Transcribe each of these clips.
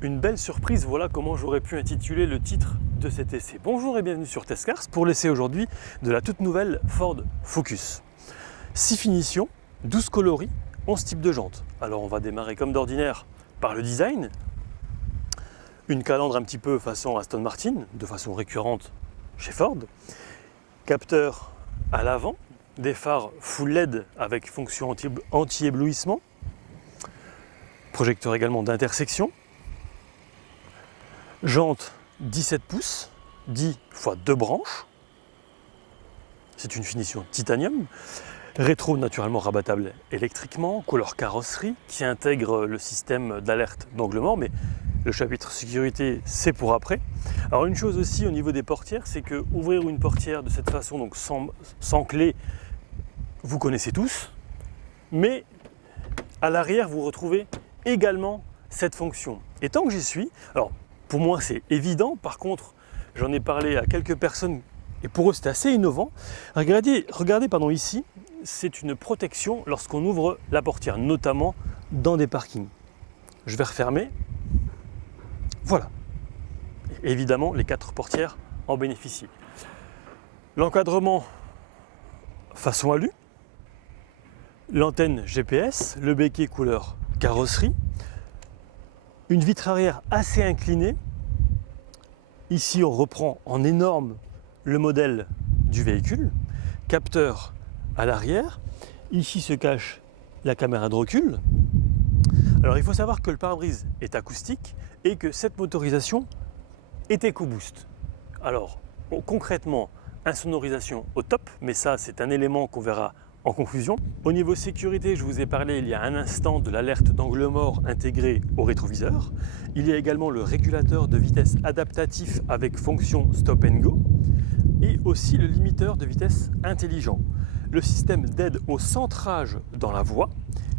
Une belle surprise, voilà comment j'aurais pu intituler le titre de cet essai. Bonjour et bienvenue sur Testcars pour l'essai aujourd'hui de la toute nouvelle Ford Focus. 6 finitions, 12 coloris, 11 types de jantes. Alors on va démarrer comme d'ordinaire par le design. Une calandre un petit peu façon Aston Martin, de façon récurrente chez Ford. Capteur à l'avant, des phares full LED avec fonction anti-éblouissement. Projecteur également d'intersection. Jante 17 pouces, 10 x 2 branches. C'est une finition titanium. Rétro naturellement rabattable électriquement, couleur carrosserie qui intègre le système d'alerte d'angle mort, mais le chapitre sécurité c'est pour après. Alors une chose aussi au niveau des portières, c'est que ouvrir une portière de cette façon, donc sans clé, vous connaissez tous, mais à l'arrière vous retrouvez également cette fonction. Et tant que j'y suis, alors pour moi c'est évident, par contre j'en ai parlé à quelques personnes et pour eux c'est assez innovant. Regardez ici, c'est une protection lorsqu'on ouvre la portière, notamment dans des parkings. Je vais refermer. Voilà. Et évidemment, les 4 portières en bénéficient. L'encadrement façon alu, l'antenne GPS, le béquet couleur carrosserie, une vitre arrière assez inclinée. Ici, on reprend en énorme le modèle du véhicule, capteur à l'arrière. Ici se cache la caméra de recul. Alors il faut savoir que le pare-brise est acoustique et que cette motorisation est EcoBoost. Alors concrètement, insonorisation au top, mais ça c'est un élément qu'on verra en conclusion. Au niveau sécurité, je vous ai parlé il y a un instant de l'alerte d'angle mort intégrée au rétroviseur. Il y a également le régulateur de vitesse adaptatif avec fonction stop and go et aussi le limiteur de vitesse intelligent. Le système d'aide au centrage dans la voie,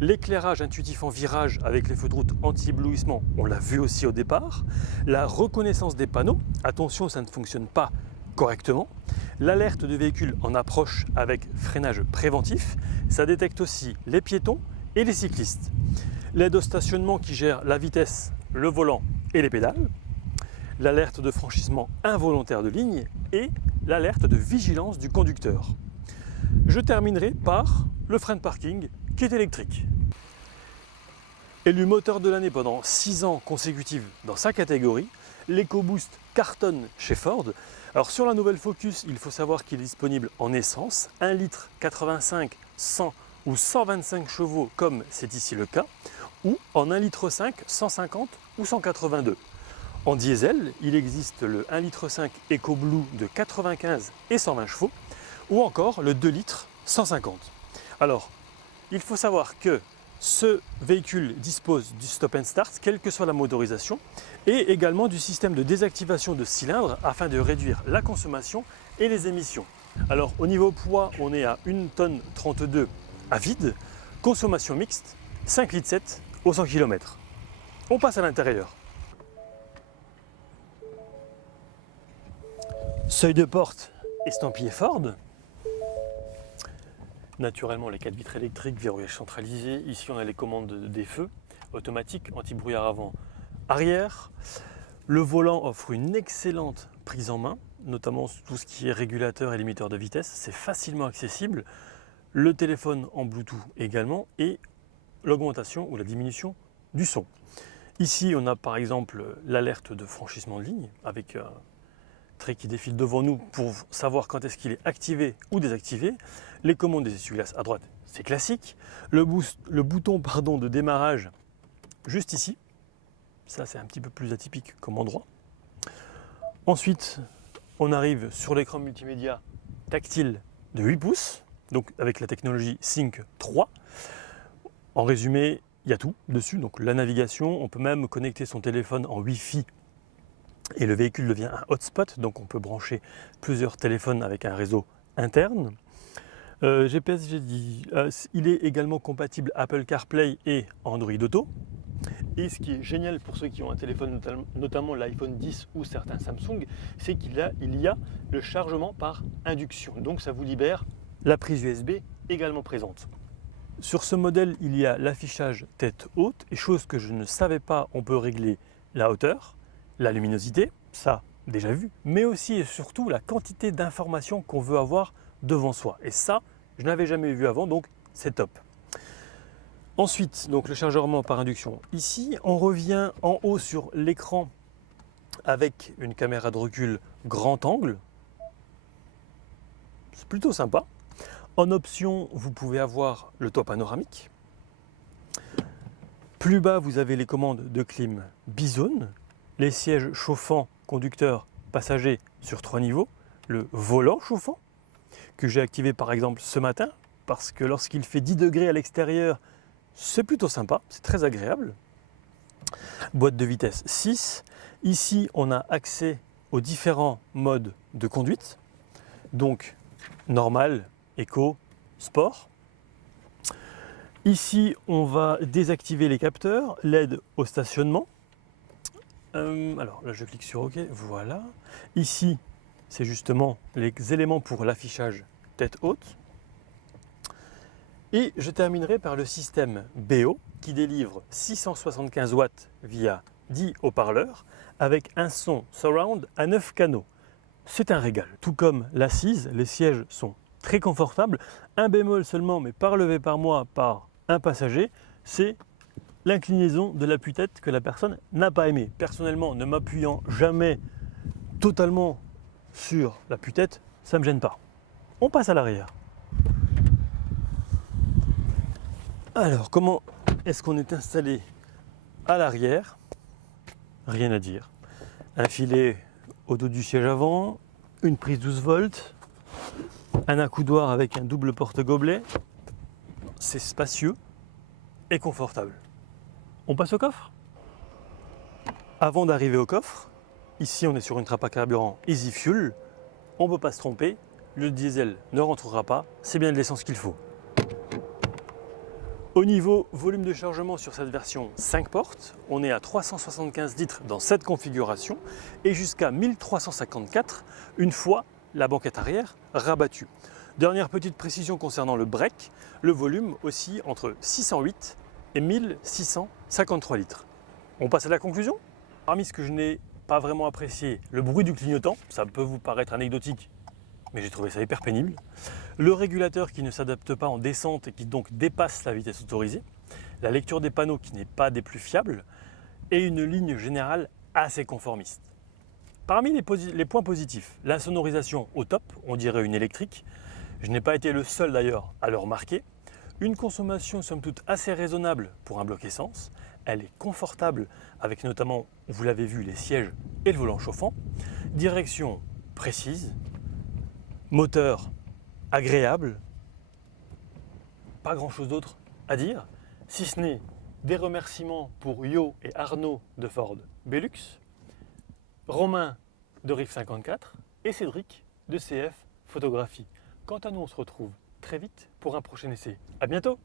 l'éclairage intuitif en virage avec les feux de route anti-éblouissement, on l'a vu aussi au départ, la reconnaissance des panneaux, attention ça ne fonctionne pas correctement, l'alerte de véhicule en approche avec freinage préventif, ça détecte aussi les piétons et les cyclistes, l'aide au stationnement qui gère la vitesse, le volant et les pédales, l'alerte de franchissement involontaire de ligne et l'alerte de vigilance du conducteur. Je terminerai par le frein de parking qui est électrique. Élu moteur de l'année pendant 6 ans consécutifs dans sa catégorie, l'EcoBoost cartonne chez Ford. Alors sur la nouvelle Focus, il faut savoir qu'il est disponible en essence, 1 litre 85, 100 ou 125 chevaux comme c'est ici le cas, ou en 1 litre 5, 150 ou 182. En diesel, il existe le 1 litre 5 EcoBlue de 95 et 120 chevaux, ou encore le 2 litres 150. Alors, il faut savoir que ce véhicule dispose du stop and start, quelle que soit la motorisation, et également du système de désactivation de cylindres afin de réduire la consommation et les émissions. Alors, au niveau poids, on est à 1 tonne 32 à vide, consommation mixte, 5 litres 7 au 100 km. On passe à l'intérieur. Seuil de porte estampillé Ford. Naturellement, les 4 vitres électriques, verrouillage centralisé. Ici, on a les commandes des feux automatiques, anti-brouillard avant, arrière. Le volant offre une excellente prise en main, notamment tout ce qui est régulateur et limiteur de vitesse. C'est facilement accessible. Le téléphone en Bluetooth également et l'augmentation ou la diminution du son. Ici, on a par exemple l'alerte de franchissement de ligne avec un trait qui défile devant nous pour savoir quand est-ce qu'il est activé ou désactivé. Les commandes des essuie-glaces à droite, c'est classique. Le bouton de démarrage juste ici. Ça, c'est un petit peu plus atypique comme endroit. Ensuite, on arrive sur l'écran multimédia tactile de 8 pouces, donc avec la technologie Sync 3. En résumé, il y a tout dessus, donc la navigation, on peut même connecter son téléphone en Wi-Fi et le véhicule devient un hotspot, donc on peut brancher plusieurs téléphones avec un réseau interne. GPS, j'ai dit, il est également compatible Apple CarPlay et Android Auto. Et ce qui est génial pour ceux qui ont un téléphone, notamment l'iPhone 10 ou certains Samsung, c'est qu'il y a le chargement par induction. Donc ça vous libère la prise USB également présente. Sur ce modèle, il y a l'affichage tête haute, et chose que je ne savais pas, on peut régler la hauteur, la luminosité, ça déjà vu, mais aussi et surtout la quantité d'informations qu'on veut avoir devant soi. Et ça, je n'avais jamais vu avant, donc c'est top. Ensuite, donc le chargement par induction. Ici, on revient en haut sur l'écran avec une caméra de recul grand angle. C'est plutôt sympa. En option, vous pouvez avoir le toit panoramique. Plus bas, vous avez les commandes de clim bizone, les sièges chauffants, conducteurs, passagers sur 3 niveaux, le volant chauffant, que j'ai activé par exemple ce matin, parce que lorsqu'il fait 10 degrés à l'extérieur, c'est plutôt sympa, c'est très agréable. Boîte de vitesse 6. Ici, on a accès aux différents modes de conduite. Donc, normal, éco, sport. Ici, on va désactiver les capteurs, l'aide au stationnement. Alors là, je clique sur OK, voilà. Ici, c'est justement les éléments pour l'affichage tête haute. Et je terminerai par le système BO qui délivre 675 watts via 10 haut-parleurs avec un son surround à 9 canaux. C'est un régal. Tout comme l'assise, les sièges sont très confortables. Un bémol seulement, mais pas relevé par moi, par un passager, c'est l'inclinaison de l'appui-tête que la personne n'a pas aimé. Personnellement, ne m'appuyant jamais totalement sur l'appui-tête, ça ne me gêne pas. On passe à l'arrière. Alors, comment est-ce qu'on est installé à l'arrière? Rien à dire. Un filet au dos du siège avant, une prise 12 volts, un accoudoir avec un double porte-gobelet. C'est spacieux et confortable. On passe au coffre? Avant d'arriver au coffre, ici on est sur une trappe à carburant Easy Fuel. On ne peut pas se tromper, le diesel ne rentrera pas, c'est bien de l'essence qu'il faut. Au niveau volume de chargement sur cette version 5 portes, on est à 375 litres dans cette configuration et jusqu'à 1354 une fois la banquette arrière rabattue. Dernière petite précision concernant le break, le volume aussi entre 608 et 1653 litres. On passe à la conclusion. Parmi ce que je n'ai pas vraiment apprécié, le bruit du clignotant, ça peut vous paraître anecdotique, mais j'ai trouvé ça hyper pénible. Le régulateur qui ne s'adapte pas en descente et qui donc dépasse la vitesse autorisée. La lecture des panneaux qui n'est pas des plus fiables. Et une ligne générale assez conformiste. Parmi les points positifs, la sonorisation au top, on dirait une électrique. Je n'ai pas été le seul d'ailleurs à le remarquer. Une consommation somme toute assez raisonnable pour un bloc essence. Elle est confortable avec notamment, vous l'avez vu, les sièges et le volant chauffant. Direction précise. Moteur agréable, pas grand chose d'autre à dire, si ce n'est des remerciements pour Yo et Arnaud de Ford Belux, Romain de Riff 54 et Cédric de CF Photographie. Quant à nous, on se retrouve très vite pour un prochain essai. À bientôt!